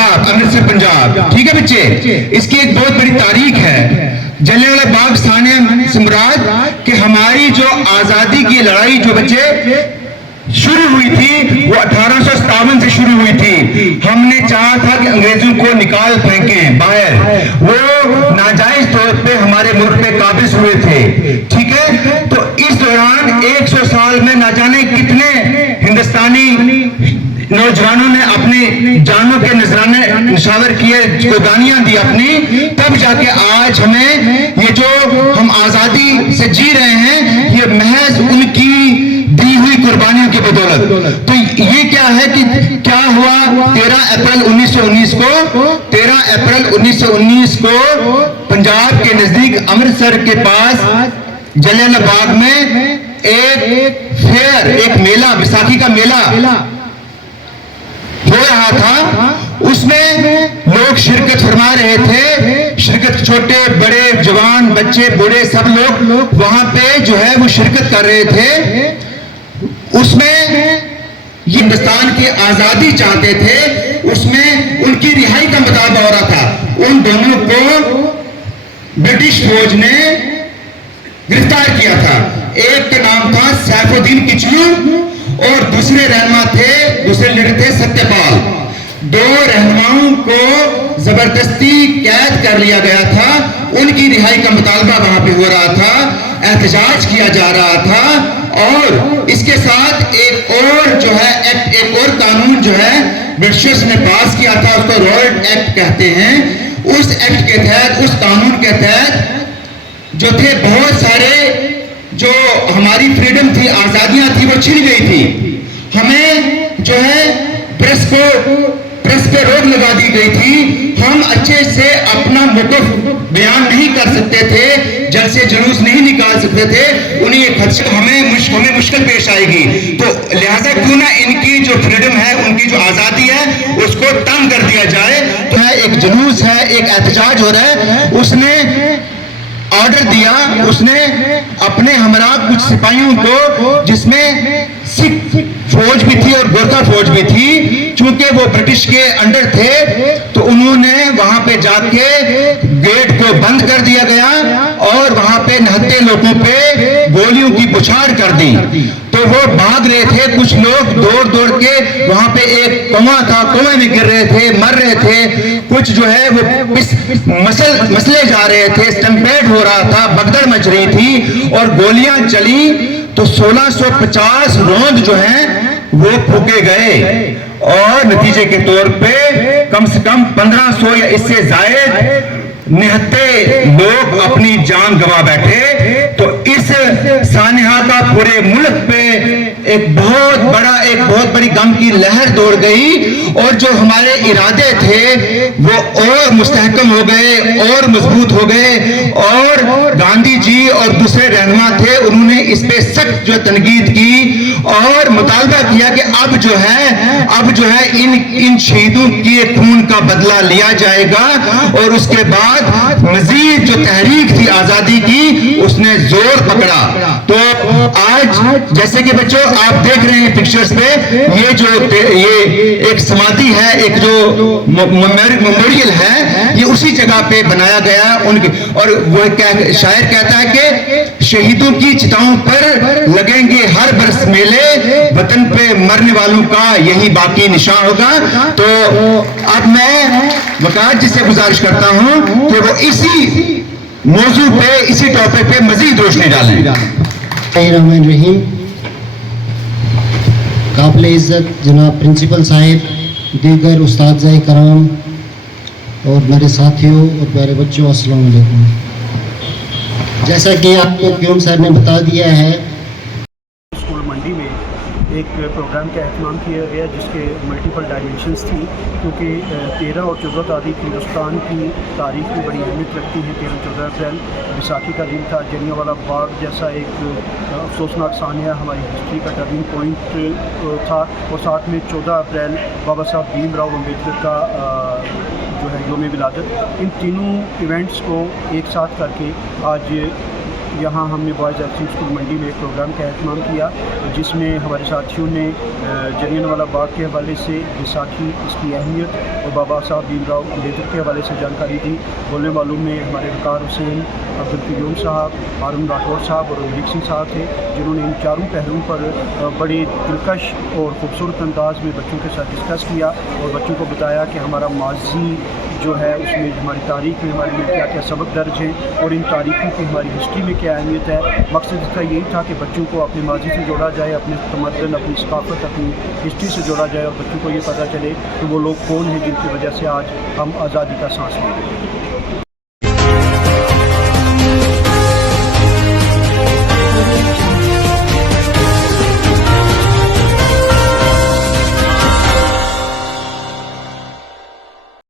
पंजाब, अमृतसर पंजाब, ठीक है बच्चे। इसकी एक बहुत बड़ी तारीख है, जलियांवाला बाग सानिया से मुराद कि हमारी जो आजादी की लड़ाई जो बच्चे शुरू हुई थी वो 1857 से शुरू हुई थी। हमने चाहा था कि अंग्रेजों को निकाल फेंकें बाहर, वो नाजायज तौर पे हमारे मुल्क पे काबिज हुए थे, ठीक है। तो इस दौरान 100 साल में ना जाने कितने हिंदुस्तानी नौजवानों ने अपनी जानों के नजराने निशावर किए, कुर्बानियां दी अपनी, तब जाके आज हमें ये जो हम आजादी से जी रहे हैं ये महज उनकी दी हुई कुर्बानियों की बदौलत। तो ये क्या है कि क्या हुआ 13 अप्रैल 1919 को, 13 अप्रैल 1919 को पंजाब के नजदीक अमृतसर के पास जलियांवाला बाग में एक फेयर, एक मेला, बैसाखी का मेला हो रहा था। उसमें लोग शिरकत फरमा रहे थे, शिरकत छोटे बड़े जवान बच्चे बूढ़े सब लोग वहां पे जो है वो शिरकत कर रहे थे। उसमें हिंदुस्तान की आजादी चाहते थे, उसमें उनकी रिहाई का मुतालबा हो रहा था। उन दोनों को ब्रिटिश फौज ने गिरफ्तार किया था। एक का नाम था सैफुद्दीन किचलू और दूसरे लीडर थे सत्यपाल। दो रहनुमाओं को जबरदस्ती कैद कर लिया गया था, उनकी रिहाई का मुतालबा वहां पे हो रहा था, एहतजाज किया जा रहा था। और इसके साथ एक और जो है एक्ट, एक और कानून जो है ब्रिटिशर्स ने पास किया था, उसको रॉयल एक्ट कहते हैं। उस एक्ट के तहत, उस कानून के तहत जो थे बहुत सारे जो हमारी फ्रीडम थी, आजादियां थी, वो छिन गई थी। हमें जो है प्रेस पे रोक लगा दी गई थी। हम अच्छे से अपना मौक़िफ़ बयान नहीं कर सकते थे, जलसे जुलूस नहीं निकाल सकते थे। उन्हें ये खदशा हमें मुश्किल पेश आएगी। तो लिहाजा क्यों ना इनकी जो फ्रीडम है, उनकी जो आज़ादी है, उसको तंग कर दिया जाए। तो एक जुलूस है, एक एहतजाज हो रहा है। उसने ऑर्डर दिया, उसने अपने हमरा कुछ सिपाहियों को, जिसमें सिख फौज भी थी और गोरखा फौज भी थी, चूंकि वो ब्रिटिश के अंडर थे, तो उन्होंने वहां पे जाके गेट को बंद कर दिया गया और वहां पे नहत्ते लोगों पे गोलियों की बौछार कर दी। तो वो भाग रहे थे, कुछ लोग दौड़ के वहां पे एक कुआं था, कुएं में गिर रहे थे, मर रहे थे। कुछ जो है वो मसले जा रहे थे, स्टम्पेड हो रहा था, भगदड़ मच रही थी और गोलियां चली। तो 1650 रोंद जो हैं वो फूके गए और नतीजे के तौर पे कम से कम 1500 या इससे जायद निहत्ते लोग अपनी जान गंवा बैठे। तो इस सानिहा का पूरे मुल्क पे एक बहुत बड़ी गम की लहर दौड़ गई और जो हमारे इरादे थे वो और मुस्तहकम हो गए और मजबूत हो गए। और गांधी जी और दूसरे रहनुमा थे, उन्होंने इस पे सख्त जो तनकीद की और मुतालबा किया कि अब जो है इन शहीदों के खून का बदला लिया जाएगा। और उसके बाद मजीद जो तहरीक थी आजादी की, उसने जोर पकड़ा। तो आज जैसे कि बच्चों आप देख रहे हैं पिक्चर्स पे, ये एक समाधि है, एक जो मेमोरियल है, ये उसी जगह पे बनाया गया उनके। और वो शायर कहता है कि शहीदों की चिताओं पर लगेंगे हर बरस मेले, वतन पे मरने वालों का यही बाकी निशान होगा। तो अब मैं वकार जी से गुजारिश करता हूं कि वो इसी मौजू पे, इसी टॉपिक पे मजीद रोशनी डालें। रहमान रहीम। काबिल इज़्ज़त जनाब प्रिंसिपल साहिब, दीगर उस्ताद कराम और मेरे साथियों और प्यारे बच्चों, अस्सलाम वालेकुम। जैसा कि आपको क्यों सर ने बता दिया है, स्कूल मंडी में एक प्रोग्राम का एहतमाम किया गया जिसके मल्टीपल डायमेंशंस थी, क्योंकि 13 और 14 तारीख हिंदुस्तान की तारीख में बड़ी अहमियत रखती है। 13-14 अप्रैल बैसाखी का दिन था। जलियांवाला बाग जैसा एक अफसोसनाक सानिया हमारी हिस्ट्री का टर्निंग पॉइंट था। और साथ में 14 अप्रैल बाबा साहब भीमराव अम्बेडकर का जो है योम विलादत। इन तीनों इवेंट्स को एक साथ करके आज यहाँ हमने बॉयज़ एल स्कूल मंडी में एक प्रोग्राम का एहतमाम किया, जिसमें हमारे साथियों ने जलियांवाला बाग के हवाले से बैसाखी, इसकी अहमियत और बाबा साहब भीमराव अम्बेडकर के हवाले से जानकारी दी। बोलने वालों में हमारे वकार हुसैन, अब्दुल क़य्यूम साहब, हारून राठौर साहब और अमरीक सिंह साहब थे, जिन्होंने इन चारों पहलुओं पर बड़े दिलकश और ख़ूबसूरत अंदाज में बच्चों के साथ डिस्कस किया और बच्चों को बताया कि हमारा माजी जो है उसमें हमारी तारीख़ में हमारे लिए क्या क्या सबक दर्ज हैं और इन तारीख़ों की हमारी हिस्ट्री में क्या अहमियत है। मकसद इसका यही था कि बच्चों को अपने माजी से जोड़ा जाए, अपने तमद्दन, अपनी सकाफ़त, अपनी हिस्ट्री से जोड़ा जाए और बच्चों को ये पता चले कि वो लोग कौन हैं जिनकी वजह से आज हम आज़ादी का सांस ले रहे हैं।